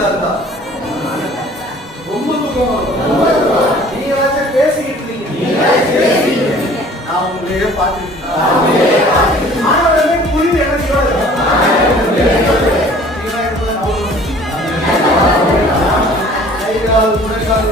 தூக்கமா இருந்தா ரொம்ப தூக்கமா இருக்கும். நீங்க ஏதாச்சும் பேசிக்கிட்டு இருக்கீங்க, நான் உங்களையே பார்த்துக்கிட்டு ஆனவரமே புரியுது. எனக்கு கைகால் முறைகால்